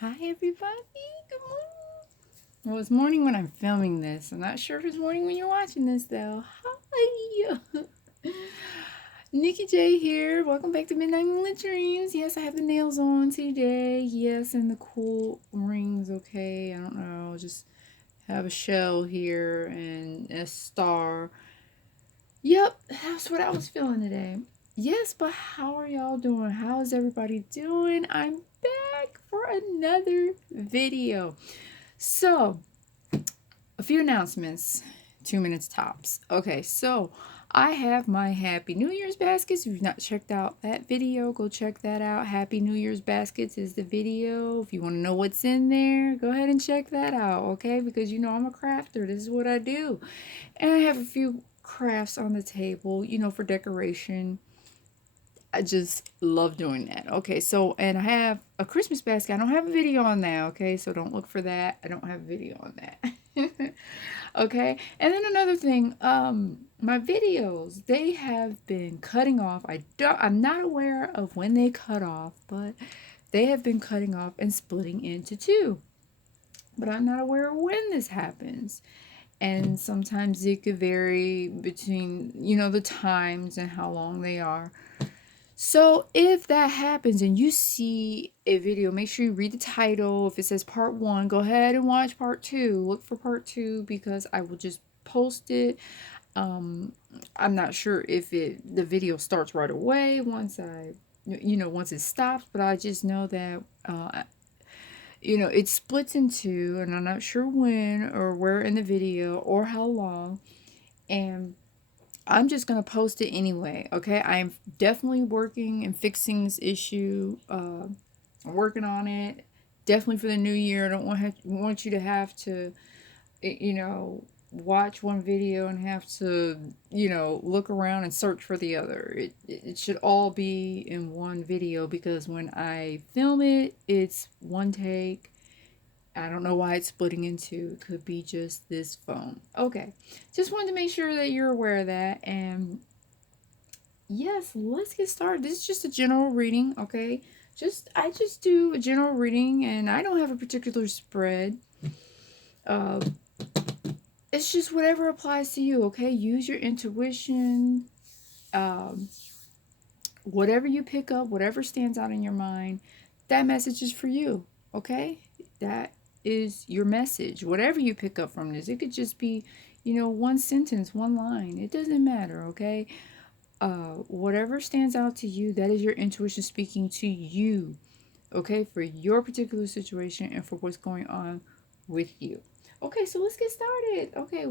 Hi, everybody. Good morning. Well, it's morning when I'm filming this. I'm not sure if it's morning when you're watching this, though. Hi. Nikki J here. Welcome back to Midnight Moonlit Dreams. Yes, I have the nails on today. Yes, and the cool rings. Okay, I don't know. Just have a shell here and a star. Yep, that's what I was feeling today. Yes, but how are y'all doing? How is everybody doing? I'm back for another video. So, a few announcements, 2 minutes tops. Okay, so I have my Happy New Year's baskets. If you've not checked out that video, go check that out. Happy New Year's baskets is the video. If you want to know what's in there, go ahead and check that out, okay? Because you know I'm a crafter. This is what I do. And I have a few crafts on the table, for decoration. I just love doing that. Okay, so and I have a Christmas basket. I don't have a video on that, okay? So don't look for that. I don't have a video on that. Okay. And then another thing, my videos, they have been cutting off. I'm not aware of when they cut off, but they have been cutting off and splitting into two. But I'm not aware of when this happens. And sometimes it could vary between, the times and how long they are. So if that happens and you see a video, make sure you read the title. If it says part one, go ahead and watch part two. Look for part two because I will just post it. Um, I'm not sure if the video starts right away once it stops, but I just know that it splits in two, and I'm not sure when or where in the video or how long. And I'm just gonna post it anyway. Okay, I'm definitely working and fixing this issue. I'm working on it. Definitely for the new year. I don't want you to have to, you know, watch one video and have to, look around and search for the other. It should all be in one video because when I film it, it's one take. I don't know why it's splitting in two. It could be just this phone. Okay. Just wanted to make sure that you're aware of that. And yes, let's get started. This is just a general reading, okay? I just do a general reading and I don't have a particular spread. Uh it's just whatever applies to you, okay? Use your intuition. Um whatever you pick up, whatever stands out in your mind, that message is for you, okay? That is your message. Whatever you pick up from this, it could just be, one sentence, one line. It doesn't matter, okay? Whatever stands out to you, that is your intuition speaking to you, okay? For your particular situation and for what's going on with you. Okay, so let's get started. Okay,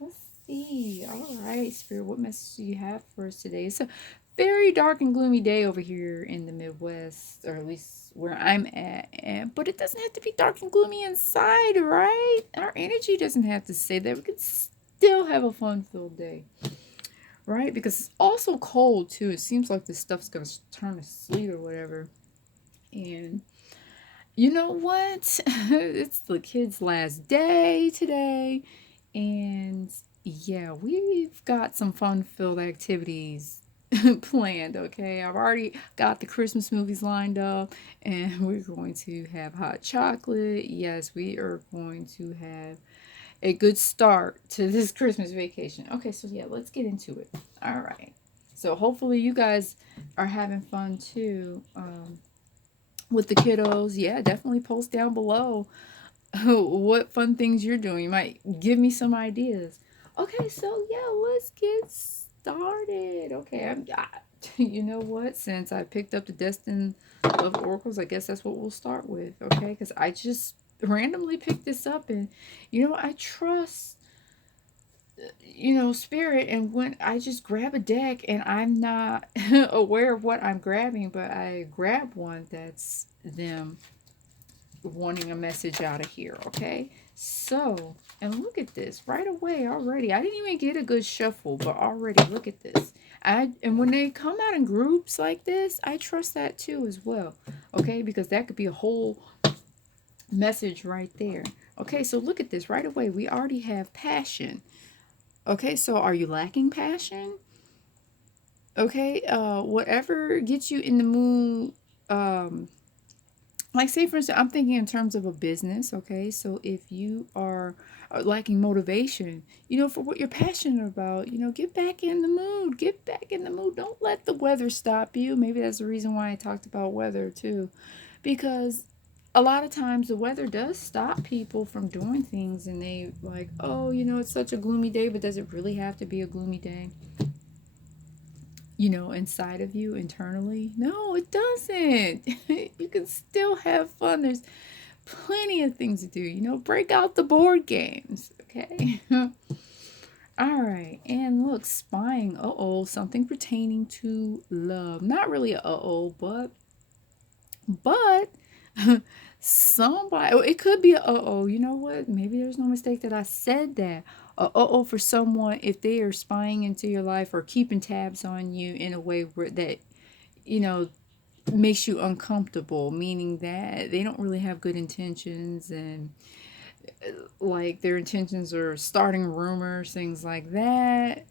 let's see. All right, Spirit, what message do you have for us today? It's a very dark and gloomy day over here in the Midwest, or at least where I'm at. But it doesn't have to be dark and gloomy inside, right? Our energy doesn't have to say that. We could still have a fun-filled day, right? Because it's also cold too. It seems like this stuff's gonna turn to sleet or whatever. And you know what? It's the kid's last day today. And yeah, we've got some fun filled activities planned, okay? I've already got the Christmas movies lined up, and we're going to have hot chocolate. Yes, we are going to have a good start to this Christmas vacation. Okay, so yeah, let's get into it. All right. So hopefully you guys are having fun too. With the kiddos, yeah, definitely post down below what fun things you're doing. You might give me some ideas. Okay, so yeah, let's get started. Okay, you know what? Since I picked up the Destin of Oracles, I guess that's what we'll start with. Okay, because I just randomly picked this up, and I trust spirit, and when I just grab a deck and I'm not aware of what I'm grabbing, but I grab one that's them wanting a message out of here, okay? So, and look at this right away already. I didn't even get a good shuffle, but already look at this. And when they come out in groups like this, I trust that too as well, okay? Because that could be a whole message right there. Okay, so look at this right away. We already have passion. Okay, so are you lacking passion? Okay, whatever gets you in the mood, um, like, say for instance, I'm thinking in terms of a business. Okay, so if you are lacking motivation, for what you're passionate about, get back in the mood. Get back in the mood. Don't let the weather stop you. Maybe that's the reason why I talked about weather too, because a lot of times the weather does stop people from doing things, and they like, oh, it's such a gloomy day, but does it really have to be a gloomy day? Inside of you internally? No, it doesn't. You can still have fun. There's plenty of things to do. Break out the board games. Okay. All right. And look, spying. Uh oh. Something pertaining to love. Not really a oh, but somebody, it could be a oh. You know what? Maybe there's no mistake that I said that. A oh for someone if they are spying into your life or keeping tabs on you in a way where that, you know, makes you uncomfortable, meaning that they don't really have good intentions, and like their intentions are starting rumors, things like that,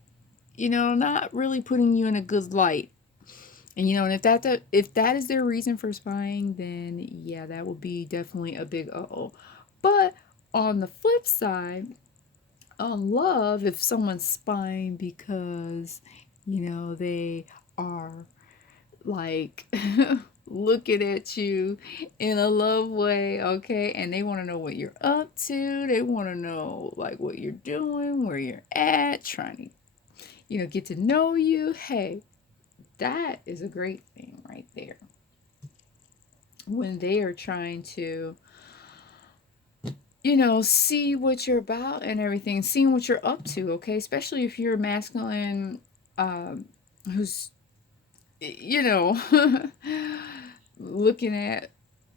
not really putting you in a good light. And and if that is their reason for spying, then yeah, that would be definitely a big uh-oh. But on the flip side, on love, if someone's spying because they are like looking at you in a love way, okay? And they want to know what you're up to. They want to know like what you're doing, where you're at, trying to, get to know you. Hey, that is a great thing right there. When they are trying to, see what you're about and everything, seeing what you're up to, okay? Especially if you're masculine, um, who's, you know, looking at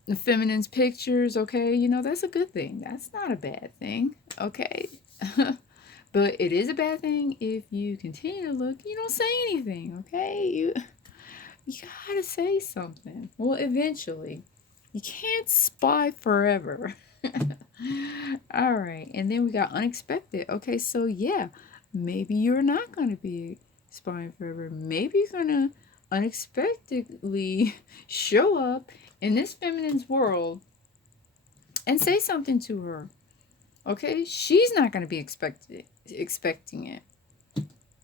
the feminine's pictures, okay, that's a good thing. That's not a bad thing, okay? But it is a bad thing if you continue to look, you don't say anything, okay? You gotta say something. Well, eventually. You can't spy forever. All right, and then we got unexpected. Okay, so yeah, maybe you're not gonna be spying forever. Maybe you're gonna unexpectedly show up in this feminine's world and say something to her. Okay, she's not gonna be expecting it,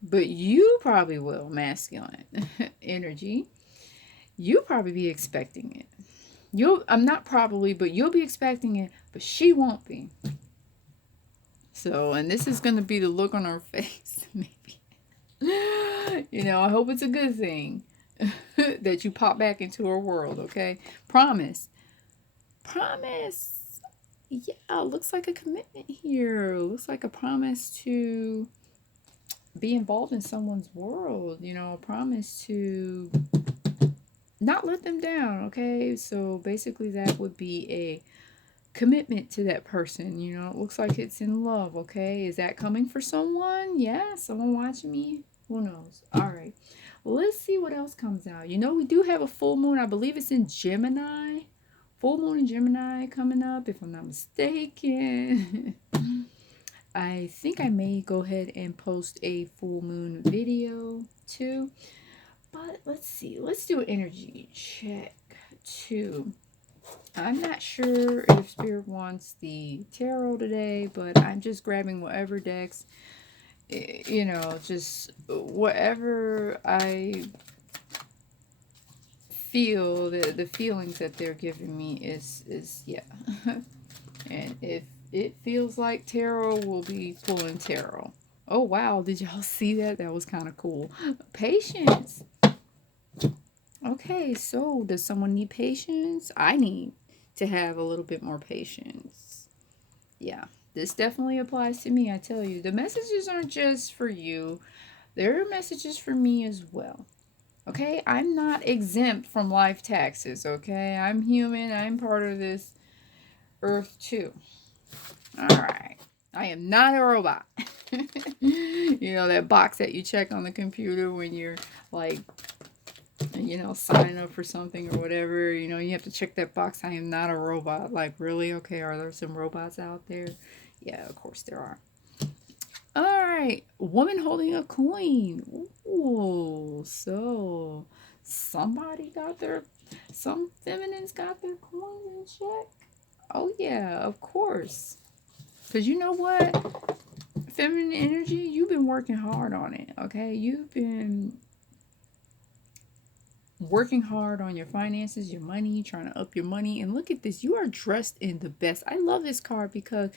but you probably will. Masculine energy. You probably be expecting it. I'm not probably, but you'll be expecting it, but she won't be. So, and this is going to be the look on her face, maybe. I hope it's a good thing that you pop back into her world, okay? Promise. Promise. Yeah, looks like a commitment here. Looks like a promise to be involved in someone's world, a promise to not let them down, okay? So basically, that would be a commitment to that person. It looks like it's in love, okay? Is that coming for someone? Yeah, someone watching me? Who knows? All right. Let's see what else comes out. We do have a full moon. I believe it's in Gemini. Full moon in Gemini coming up, if I'm not mistaken. I think I may go ahead and post a full moon video too. But let's see. Let's do an energy check too. I'm not sure if Spirit wants the tarot today, but I'm just grabbing whatever decks, just whatever I feel, the feelings that they're giving me is yeah. And if it feels like tarot, we'll be pulling tarot. Oh wow, did y'all see that? That was kind of cool. Patience. Okay, so does someone need patience? I need to have a little bit more patience. Yeah, this definitely applies to me. I tell you, the messages aren't just for you, there are messages for me as well. Okay, I'm not exempt from life taxes. Okay, I'm human, I'm part of this earth too. All right, I am not a robot. That box that you check on the computer when you're like signing up for something or whatever, you have to check that box. I am not a robot. Like, really? Okay, are there some robots out there? Yeah, of course there are. All right, woman holding a coin. Ooh, so some feminines got their coin check? Oh, yeah, of course. Because you know what? Feminine energy, you've been working hard on it, okay? You've been working hard on your finances, your money, trying to up your money. And look at this. You are dressed in the best. I love this card because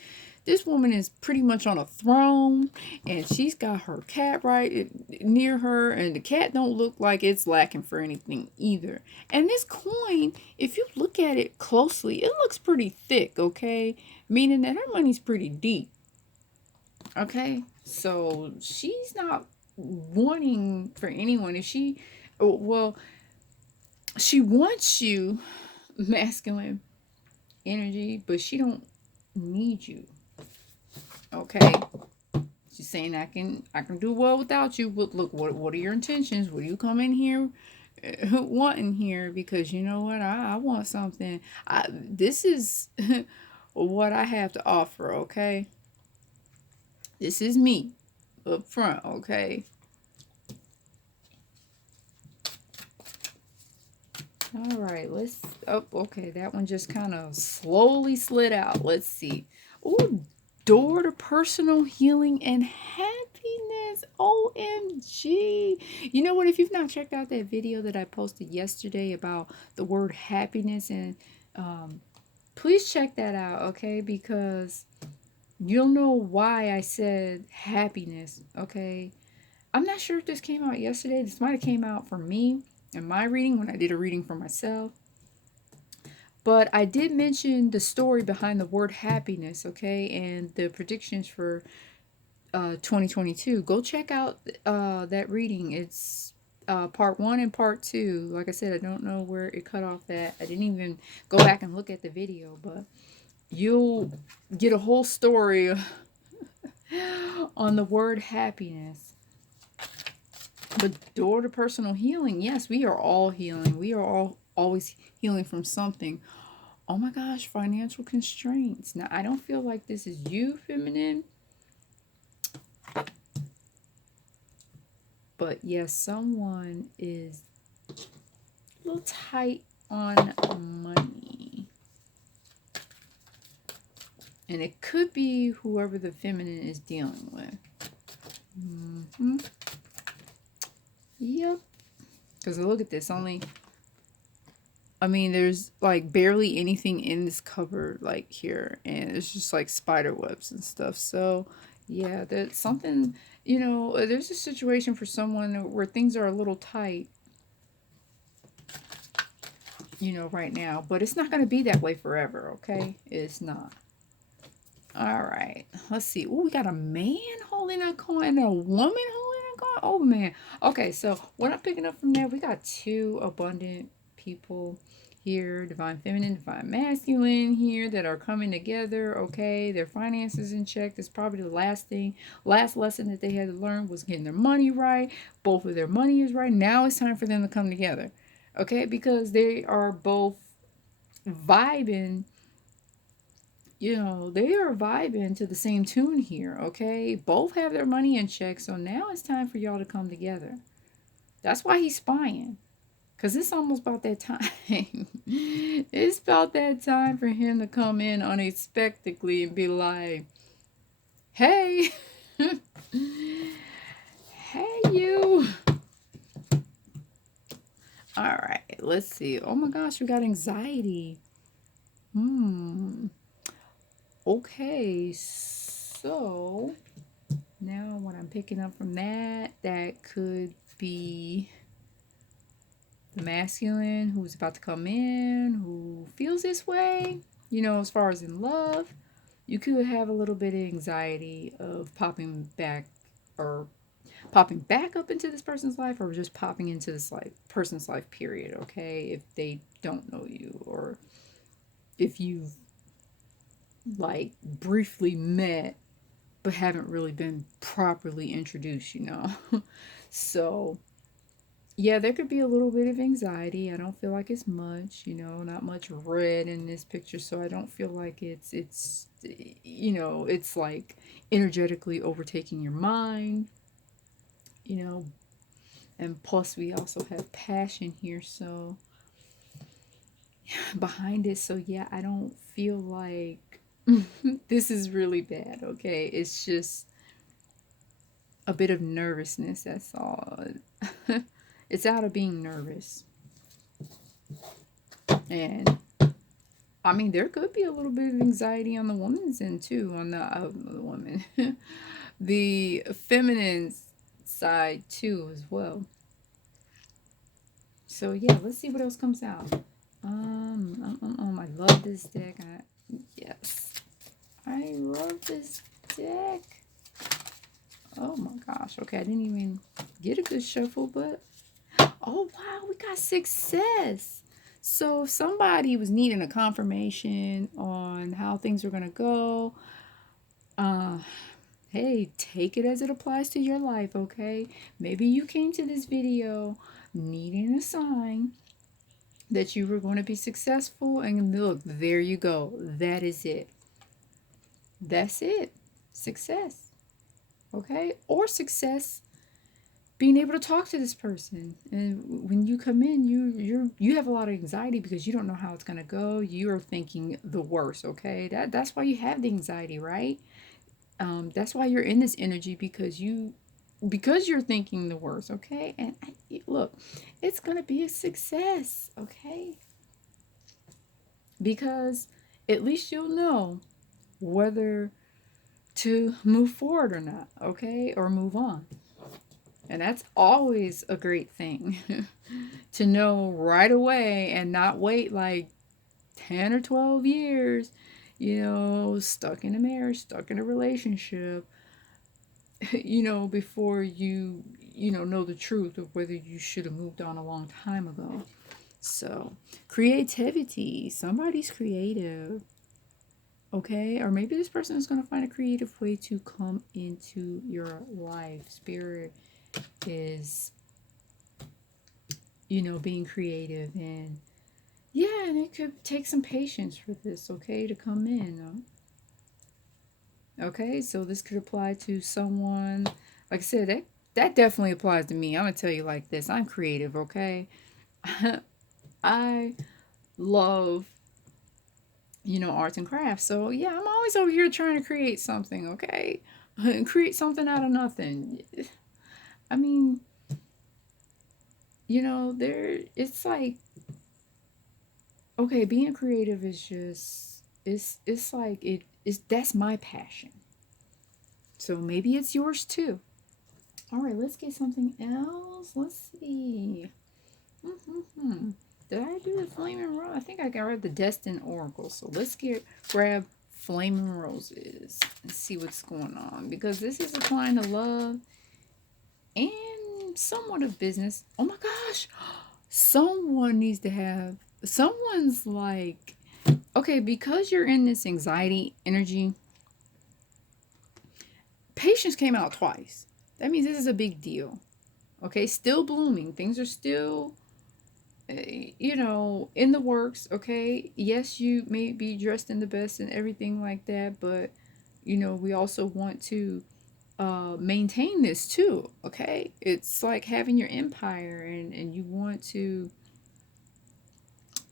this woman is pretty much on a throne and she's got her cat right near her, and the cat don't look like it's lacking for anything either. And this coin, if you look at it closely, it looks pretty thick, okay? Meaning that her money's pretty deep. Okay? So she's not wanting for anyone. If she well, she wants you, masculine energy, but she don't need you. Okay, she's saying I can do well without you, but look, what are your intentions? What do you come in here wanting here? Because you know what, I want something. This is what I have to offer. Okay, this is me up front. Okay. All right, let's. Oh, okay, that one just kind of slowly slid out. Let's see. Ooh, door to personal healing and happiness. OMG. You know what? If you've not checked out that video that I posted yesterday about the word happiness, and um, please check that out, okay? Because you'll know why I said happiness, okay? I'm not sure if this came out yesterday. This might have came out for me in my reading when I did a reading for myself. But I did mention the story behind the word happiness, okay, and the predictions for 2022. Go check out that reading. It's part one and part two. Like I said, I don't know where it cut off at. I didn't even go back and look at the video, but you'll get a whole story on the word happiness. But door to personal healing, yes, we are all healing. We are all always healing from something. Oh my gosh, financial constraints. Now, I don't feel like this is you, feminine, but yes, someone is a little tight on money. And it could be whoever the feminine is dealing with. Mm-hmm. Yep. Because look at this, I mean, there's like barely anything in this cover, like here, and it's just like spider webs and stuff. So, yeah, there's something, there's a situation for someone where things are a little tight, right now, but it's not going to be that way forever, okay? It's not. All right, let's see. Oh, we got a man holding a coin and a woman holding a coin. Oh, man. Okay, so what I'm picking up from there, we got two abundant people here, divine feminine, divine masculine here, that are coming together. Okay, their finances in check. That's probably the last lesson that they had to learn was getting their money right. Both of their money is right. Now it's time for them to come together. Okay, because they are both vibing, they are vibing to the same tune here, okay? Both have their money in check, so now it's time for y'all to come together. That's why he's spying. Because it's almost about that time. It's about that time for him to come in unexpectedly and be like, hey, hey, you. All right, let's see. Oh my gosh, we got anxiety. Okay, so now what I'm picking up from that could be the masculine who's about to come in, who feels this way, as far as in love. You could have a little bit of anxiety of or popping back up into this person's life, or just popping into this person's life, period, okay? If they don't know you, or if you've like briefly met but haven't really been properly introduced. So, yeah, there could be a little bit of anxiety. I don't feel like it's much, not much red in this picture, so I don't feel like it's like energetically overtaking your mind, you know, and plus we also have passion here, so behind it. So yeah, I don't feel like this is really bad, okay? It's just a bit of nervousness, that's all. It's out of being nervous. And I mean, there could be a little bit of anxiety on the woman's end too, on the woman, the feminine side too, as well. So yeah, let's see what else comes out. I love this deck. Yes, I love this deck. Oh my gosh. Okay, I didn't even get a good shuffle, but oh wow, we got success. So if somebody was needing a confirmation on how things were gonna go, uh, hey, take it as it applies to your life, okay? Maybe you came to this video needing a sign that you were going to be successful, and look, there you go. That is it. That's it. Success. Okay? Or success being able to talk to this person. And when you come in, you have a lot of anxiety because you don't know how it's going to go. You're thinking the worst, okay? That's why you have the anxiety, right? That's why you're in this energy, because you're thinking the worst, okay? And look, it's going to be a success, okay? Because at least you'll know whether to move forward or not, okay? Or move on. And that's always a great thing to know right away and not wait like 10 or 12 years, stuck in a marriage, stuck in a relationship, before know the truth of whether you should have moved on a long time ago. So, creativity. Somebody's creative. Okay, or maybe this person is going to find a creative way to come into your life. Spirit is, being creative, and yeah, and it could take some patience for this, okay, to come in. Okay, so this could apply to someone, like I said, that definitely applies to me. I'm going to tell you like this, I'm creative, okay? I love, arts and crafts. So yeah, I'm always over here trying to create something, okay? Create something out of nothing. I mean, there it's like, okay, being creative is just it's like it's that's my passion. So maybe it's yours too. All right, let's get something else. Let's see. Mm-hmm. Did I do the flaming rose? I think I got rid of the destined oracle. So let's grab flaming roses and see what's going on, because this is applying to love and somewhat of business. Oh my gosh, someone needs to have someone's like, okay, because you're in this anxiety energy, patience came out twice. That means this is a big deal. Okay, still blooming. Things are still, in the works. Okay, yes, you may be dressed in the best and everything like that, but we also want to maintain this too. Okay, it's like having your empire, and you want to,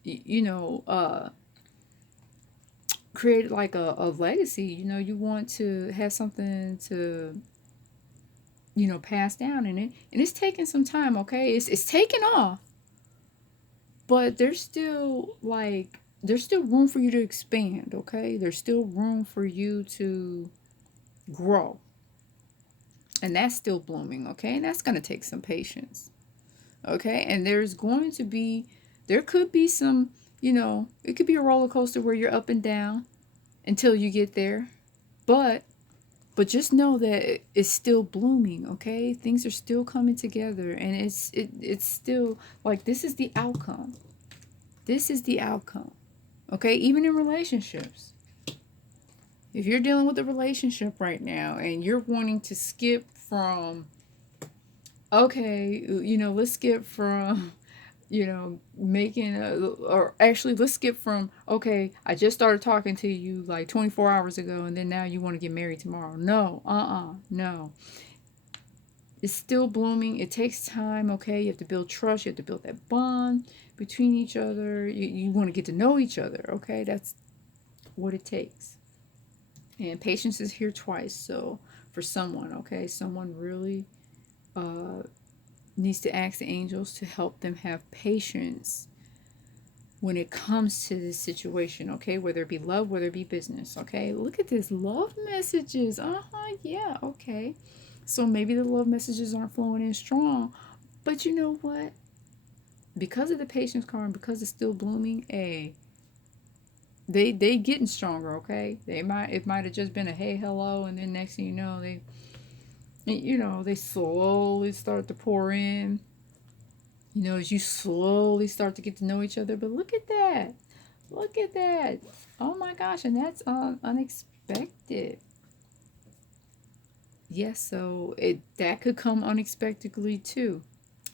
you know, create like a legacy. You want to have something to pass down, and it's taking some time. Okay, it's taking off, but there's still room for you to expand. Okay, there's still room for you to grow, and that's still blooming. Okay, and that's going to take some patience. Okay, and there could be some, it could be a roller coaster where you're up and down until you get there, but just know that it's still blooming. Okay, things are still coming together, and it's still like, this is the outcome. This is the outcome. Okay, even in relationships, if you're dealing with a relationship right now and you're wanting to skip from, okay, let's skip from, making or actually, let's skip from, okay, I just started talking to you like 24 hours ago, and then now you want to get married tomorrow. No, no. It's still blooming. It takes time, okay? You have to build trust. You have to build that bond between each other. You want to get to know each other, okay? That's what it takes. And patience is here twice. So for someone, okay, someone really uh, needs to ask the angels to help them have patience when it comes to this situation, okay? Whether it be love, whether it be business, okay? Look at this love messages. Yeah, okay. So maybe the love messages aren't flowing in strong, but you know what? Because of the patience card and because it's still blooming, they getting stronger, okay? It might have just been a hey hello, and then next thing they slowly start to pour in. As you slowly start to get to know each other. But look at that. Look at that. Oh my gosh, and that's unexpected. Yes, so it that could come unexpectedly too.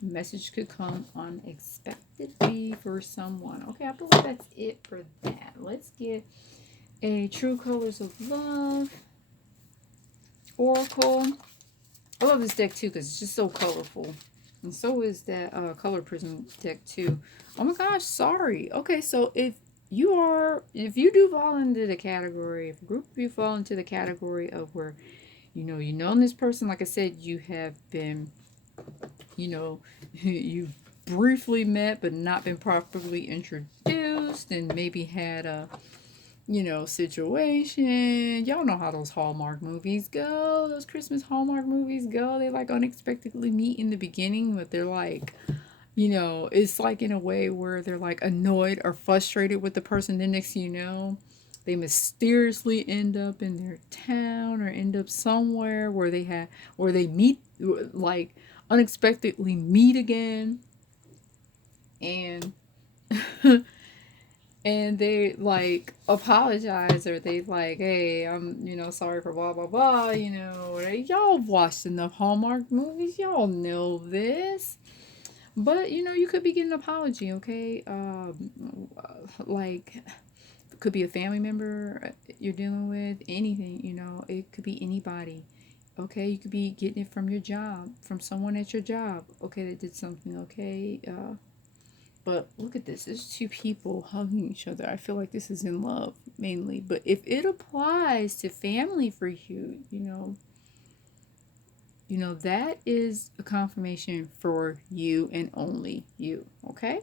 Message could come unexpectedly for someone. Okay, I believe that's it for that. Let's get a True Colors of Love Oracle. I love this deck too because it's just so colorful. And so is that Color Prism deck too. Oh my gosh, sorry. Okay, so if you do fall into the category, if a group of you fall into the category of where, you know this person, like I said, you have been, you know, you've briefly met but not been properly introduced and maybe had a situation. Y'all know how those Hallmark movies go. Those Christmas Hallmark movies go. They like unexpectedly meet in the beginning, but they're like, it's like in a way where they're like annoyed or frustrated with the person. Then next thing you know, they mysteriously end up in their town or end up somewhere where they meet, like unexpectedly meet again, and and they like apologize, or they like, hey, I'm sorry for blah blah blah. Y'all watched enough Hallmark movies, y'all know this. But you could be getting an apology, okay? Like, it could be a family member you're dealing with, anything. It could be anybody. Okay, you could be getting it from your job, from someone at your job, okay, that did something, okay. But look at this. There's two people hugging each other. I feel like this is in love mainly. But if it applies to family for you, that is a confirmation for you and only you. Okay?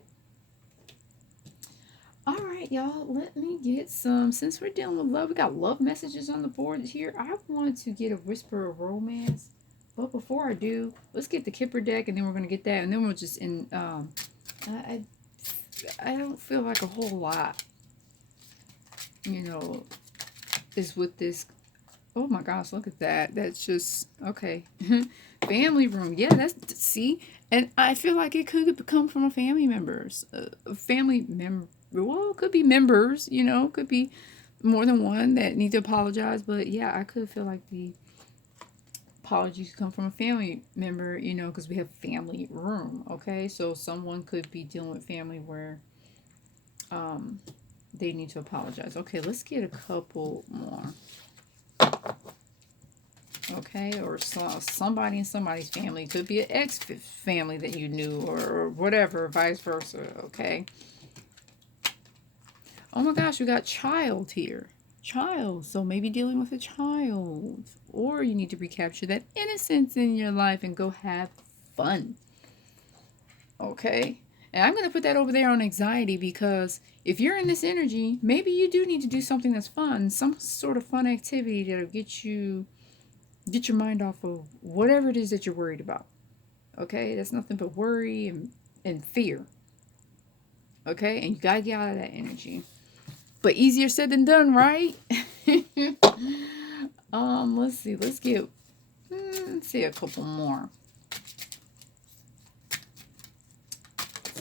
All right, y'all. Let me get some. Since we're dealing with love, we got love messages on the board here. I want to get a Whisper of Romance. But before I do, let's get the Kipper deck, and then we're going to get that. And then we'll just end. I I don't feel like a whole lot, you know, is with this. Oh my gosh, look at that. That's just, okay. Family room. Yeah, see? And I feel like it could come from a family members. A family member. Well, it could be members, could be more than one that need to apologize. But yeah, I could feel like the apologies come from a family member, because we have family room. Okay, so someone could be dealing with family where um, they need to apologize. Okay, let's get a couple more. Okay, or somebody in somebody's family. Could be an ex family that you knew, or whatever, vice versa. Okay. Oh my gosh, we got child here. Child. So maybe dealing with a child. Or you need to recapture that innocence in your life and go have fun. Okay. And I'm going to put that over there on anxiety, because if you're in this energy, maybe you do need to do something that's fun, some sort of fun activity that'll get your mind off of whatever it is that you're worried about. Okay? That's nothing but worry and fear. Okay? And you got to get out of that energy. But easier said than done, right? Let's see. Let's see a couple more.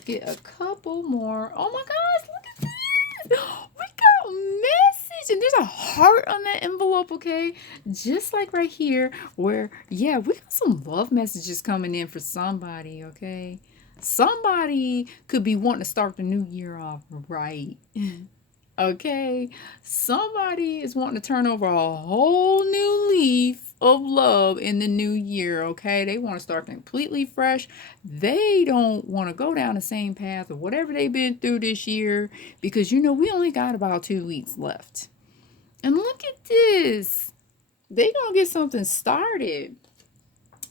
Get a couple more. Oh my gosh, look at this. We got a message, and there's a heart on that envelope, okay? Just like right here, where, yeah, we got some love messages coming in for somebody, okay? Somebody could be wanting to start the new year off right. Okay, somebody is wanting to turn over a whole new leaf of love in the new year. Okay, they want to start completely fresh. They don't want to go down the same path of whatever they've been through this year because we only got about 2 weeks left. And look at this, they gonna get something started.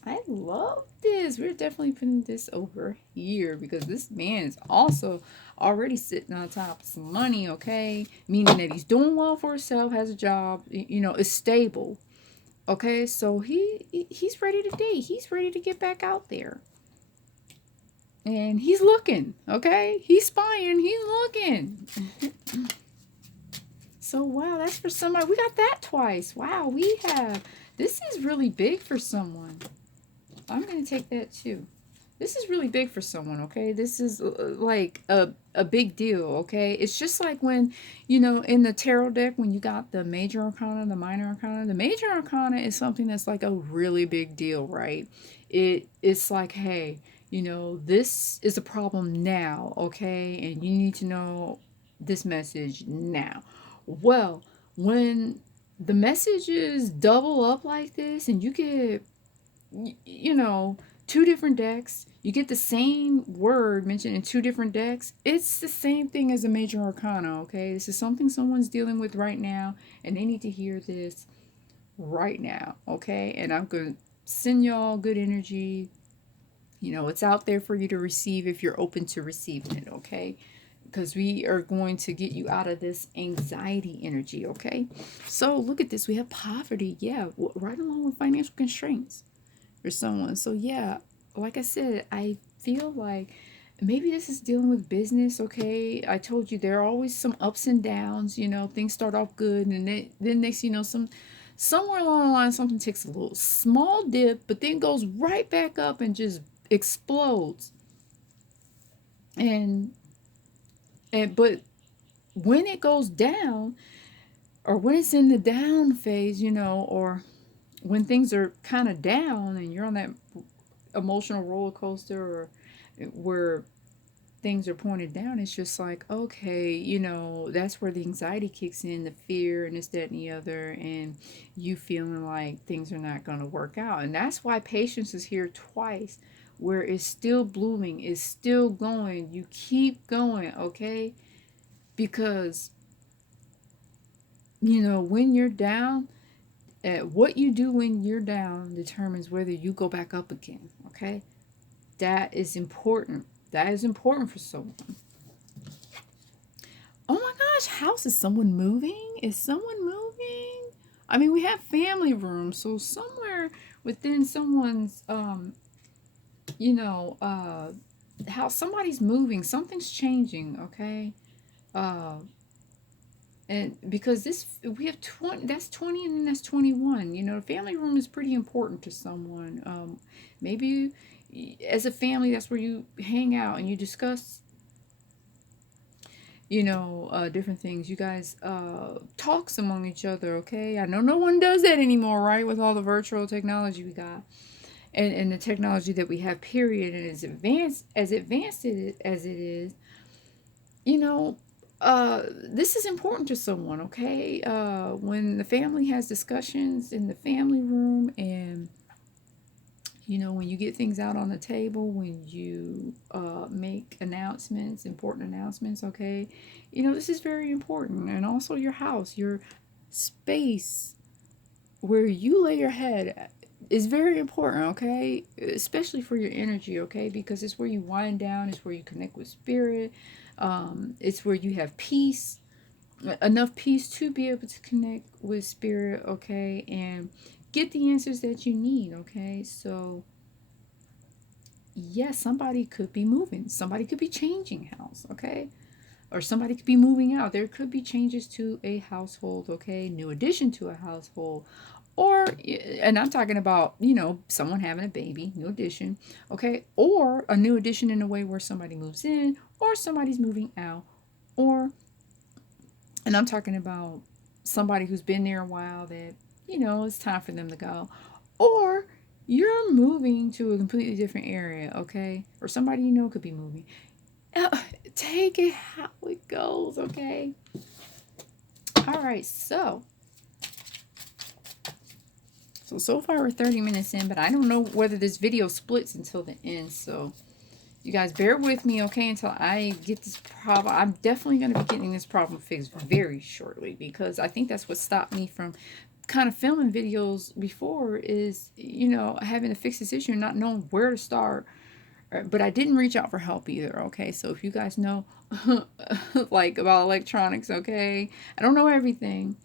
I love this. We're definitely putting this over here because this man is also already sitting on top of some money, okay? Meaning that he's doing well for himself, has a job, is stable. Okay, so he's ready to date. He's ready to get back out there. And he's looking, okay? He's spying, he's looking. So wow, that's for somebody. We got that twice. Wow, we have this is really big for someone. I'm going to take that too. This is really big for someone, okay? This is like a big deal, okay? It's just like when, in the tarot deck, when you got the major arcana, the minor arcana. The major arcana is something that's like a really big deal, right? It's like, hey, this is a problem now, okay? And you need to know this message now. Well, when the messages double up like this and you get you know, two different decks, you get the same word mentioned in two different decks, it's the same thing as a major arcana, okay? This is something someone's dealing with right now, and they need to hear this right now, okay? And I'm going to send y'all good energy. It's out there for you to receive if you're open to receiving it, okay? Because we are going to get you out of this anxiety energy, okay? So look at this. We have poverty, yeah, right along with financial constraints for someone. So yeah, like I said, I feel like maybe this is dealing with business. Okay, I told you there are always some ups and downs. Things start off good, and then next somewhere along the line something takes a little small dip, but then goes right back up and just explodes. And but when it goes down, or when it's in the down phase, or when things are kind of down and you're on that emotional roller coaster, or where things are pointed down, it's just like, okay, that's where the anxiety kicks in, the fear, and this, that, and the other, and you feeling like things are not going to work out. And that's why patience is here twice, where it's still blooming, it's still going. You keep going, okay? Because, when you're down, what you do when you're down determines whether you go back up again, okay? That is important. That is important for someone. Oh my gosh, house, is someone moving? Is someone moving? I mean, we have family rooms, so somewhere within someone's you know, house, somebody's moving, something's changing, okay? Uh and because this we have 20, that's 20, and then that's 21. The family room is pretty important to someone. Maybe as a family, that's where you hang out and you discuss different things. You guys talks among each other, okay? I know no one does that anymore, right? With all the virtual technology we got, and the technology that we have, period, and as advanced as it is, you know, this is important to someone, okay? When the family has discussions in the family room, and when you get things out on the table, when you make announcements, important announcements, okay? This is very important. And also your house, your space where you lay your head is very important, okay? Especially for your energy, okay? Because it's where you wind down, it's where you connect with spirit, it's where you have peace, enough peace to be able to connect with spirit, okay? And get the answers that you need, okay? So yes, somebody could be moving. Somebody could be changing house, okay? Or somebody could be moving out. There could be changes to a household, okay? New addition to a household. Or, and I'm talking about, someone having a baby, new addition, okay? Or a new addition in a way where somebody moves in, or somebody's moving out. Or, and I'm talking about somebody who's been there a while that, it's time for them to go. Or you're moving to a completely different area, okay? Or somebody could be moving. Take it how it goes, okay? All right, so far we're 30 minutes in, but I don't know whether this video splits until the end, so you guys bear with me, okay, until I get this problem. I'm definitely going to be getting this problem fixed very shortly, because I think that's what stopped me from kind of filming videos before, is, having to fix this issue and not knowing where to start. But I didn't reach out for help either, okay? So if you guys know, like, about electronics, okay? I don't know everything.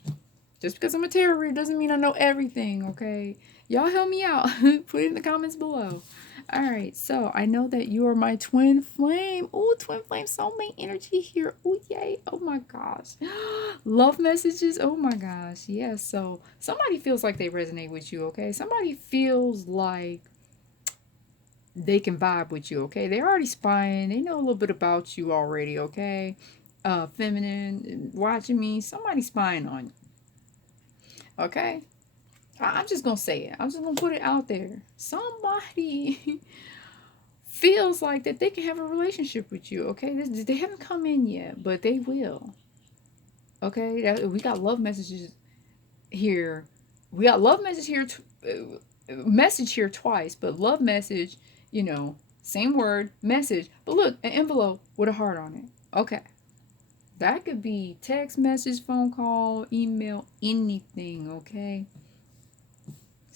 Just because I'm a tarot reader doesn't mean I know everything, okay? Y'all help me out. Put it in the comments below. All right, so I know that you are my twin flame. Oh, twin flame soulmate energy here. Oh, yay. Oh, my gosh. Love messages. Oh, my gosh. Yes, so somebody feels like they resonate with you, okay? Somebody feels like they can vibe with you, okay? They're already spying. They know a little bit about you already, okay? Feminine, watching me. Somebody spying on you, okay? I'm just gonna say it. I'm just gonna put it out there. Somebody feels like that they can have a relationship with you. Okay, they haven't come in yet, but they will. Okay, we got love messages here. We got love message here. Message here twice, but love message. Same word, message. But look, an envelope with a heart on it. Okay, that could be text message, phone call, email, anything. Okay.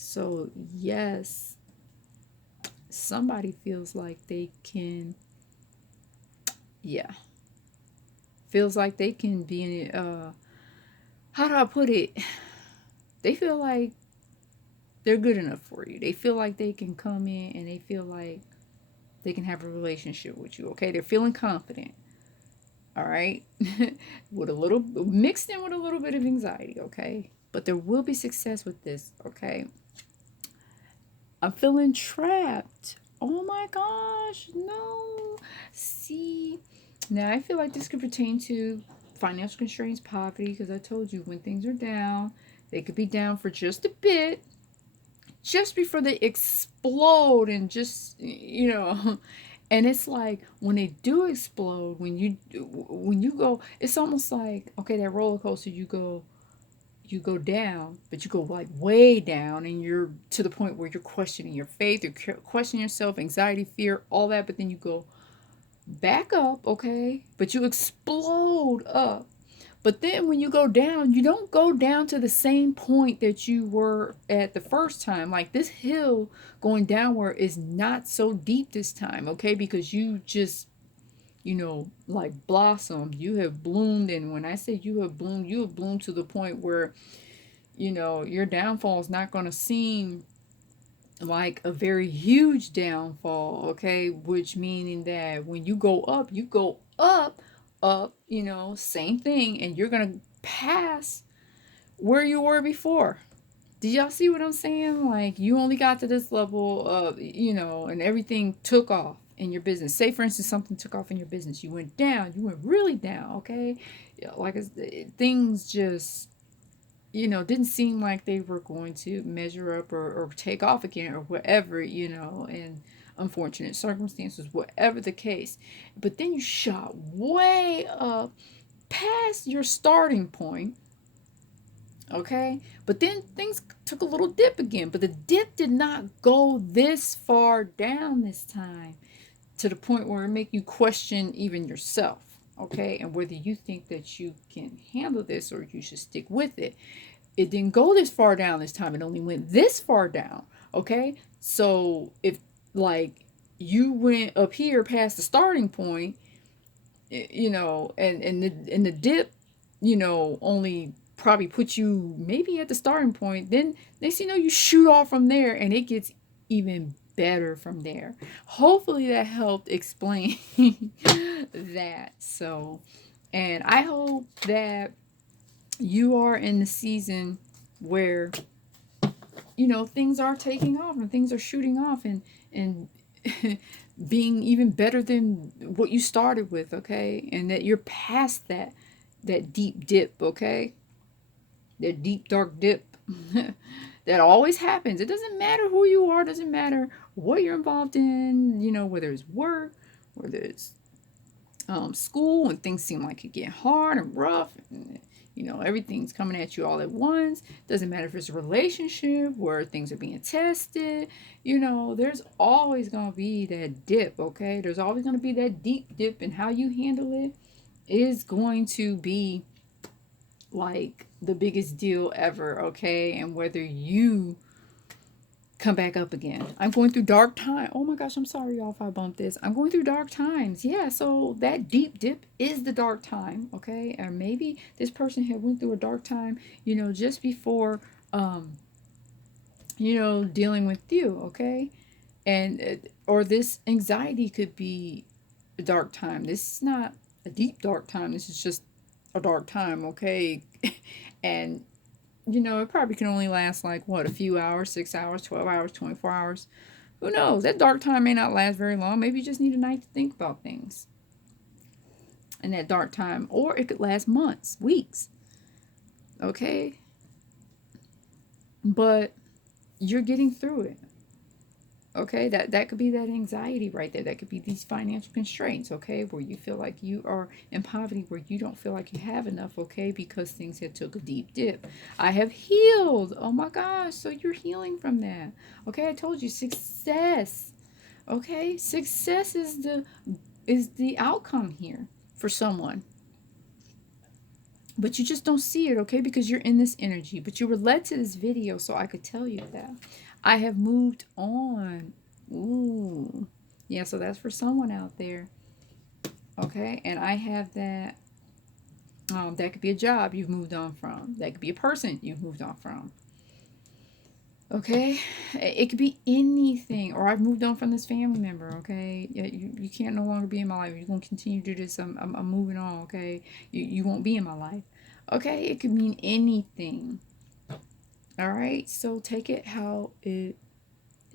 So, yes, somebody feels like they can, yeah, feels like they can be in, how do I put it? They feel like they're good enough for you. They feel like they can come in and they feel like they can have a relationship with you, okay? They're feeling confident, all right? With a little, mixed in with a little bit of anxiety, okay? But there will be success with this, okay? I'm feeling trapped. Oh my gosh, no. See, now I feel like this could pertain to financial constraints, poverty, because I told you when things are down, they could be down for just a bit, just before they explode and just, and it's like when they do explode, when you go, it's almost like, okay, that roller coaster, you go down, but you go like way down, and you're to the point where you're questioning your faith, you're questioning yourself, anxiety, fear, all that, but then you go back up, okay? But you explode up. But then when you go down, you don't go down to the same point that you were at the first time. Like this hill going downward is not so deep this time, okay? Because you just like blossomed, you have bloomed. And when I say you have bloomed to the point where your downfall is not going to seem like a very huge downfall, okay? Which meaning that when you go up, same thing, and you're going to pass where you were before. Did y'all see what I'm saying? Like you only got to this level of, and everything took off in your business. Say, for instance, something took off in your business. You went down, you went really down, okay? Like things just didn't seem like they were going to measure up or take off again or whatever, in unfortunate circumstances, whatever the case. But then you shot way up past your starting point, okay? But then things took a little dip again, but the dip did not go this far down this time to the point where it make you question even yourself, okay? And whether you think that you can handle this or you should stick with it. It didn't go this far down this time. It only went this far down. Okay. So if like you went up here past the starting point, and the dip, only probably put you maybe at the starting point, then next you shoot off from there and it gets even better from there. Hopefully that helped explain that. So, and I hope that you are in the season where things are taking off and things are shooting off and being even better than what you started with, okay? And that you're past that deep dip, okay? That deep dark dip that always happens. It doesn't matter who you are, doesn't matter what you're involved in, whether it's work, whether it's school, and things seem like it get hard and rough, and You know, everything's coming at you all at once. Doesn't matter if it's a relationship where things are being tested. You know, there's always going to be that dip, okay? There's always going to be that deep dip, and how you handle it is going to be like the biggest deal ever, okay? And whether you come back up again. I'm going through dark time. Oh my gosh, I'm sorry y'all if I bumped this. I'm going through dark times. Yeah, so that deep dip is the dark time, okay? Or maybe this person had went through a dark time, you know, just before you know, dealing with you, okay? And or this anxiety could be a dark time. This is not a deep dark time. This is just a dark time, okay? And you know, it probably can only last like what, a few hours, 6 hours, 12 hours, 24 hours. Who knows? That dark time may not last very long. Maybe you just need a night to think about things in that dark time. Or it could last months, weeks. Okay? But you're getting through it. Okay, that could be that anxiety right there. That could be these financial constraints, okay, where you feel like you are in poverty, where you don't feel like you have enough, okay, because things had took a deep dip. I have healed. Oh my gosh, so you're healing from that. Okay, I told you success. Okay, success is the outcome here for someone. But you just don't see it, okay, because you're in this energy. But you were led to this video so I could tell you that. I have moved on. Ooh. Yeah, so that's for someone out there. Okay, and I have that. That could be a job you've moved on from. That could be a person you've moved on from. Okay, it could be anything. Or I've moved on from this family member. Okay, you can't no longer be in my life. You're gonna continue to do this. I'm moving on. Okay, you won't be in my life. Okay, it could mean anything. All right, so take it how it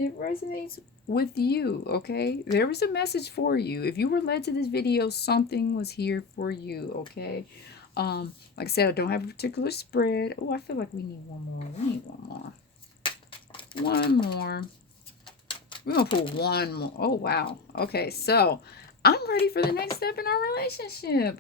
resonates with you, okay? There was a message for you. If you were led to this video, something was here for you, okay? Like I said, I don't have a particular spread. Oh, I feel like we need one more. We need one more. One more. We're gonna put one more. Oh wow. Okay, so I'm ready for the next step in our relationship.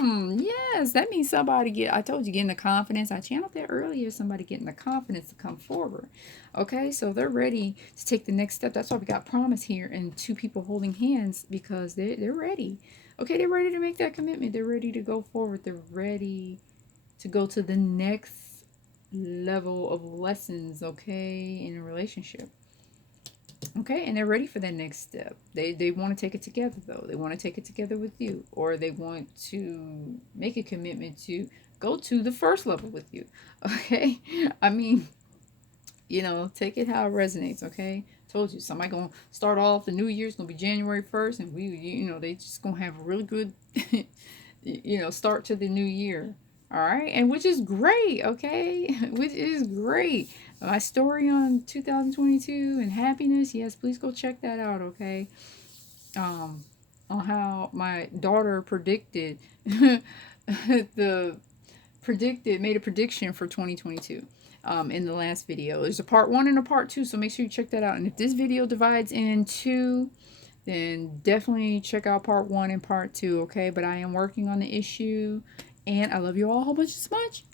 Yes, that means somebody get. I told you getting the confidence. I channeled that earlier. Somebody getting the confidence to come forward. Okay, so they're ready to take the next step. That's why we got promise here and two people holding hands because they're ready. Okay, they're ready to make that commitment. They're ready to go forward. They're ready to go to the next level of lessons. Okay, in a relationship. Okay, and they're ready for that next step. They want to take it together though. They want to take it together with you, or they want to make a commitment to go to the first level with you. Okay, I mean, you know, take it how it resonates. Okay, told you somebody gonna start off the new year's gonna be January 1st, and we, you know, they just gonna have a really good, you know, start to the new year. All right, and which is great. Okay, which is great. My story on 2022 and happiness. Yes, please go check that out. Okay, um, on how my daughter predicted the predicted made a prediction for 2022 in the last video. There's a part one and a part two, so make sure you check that out. And if this video divides in two, then definitely check out part one and part two, okay? But I am working on the issue, and I love you all a whole bunch so much.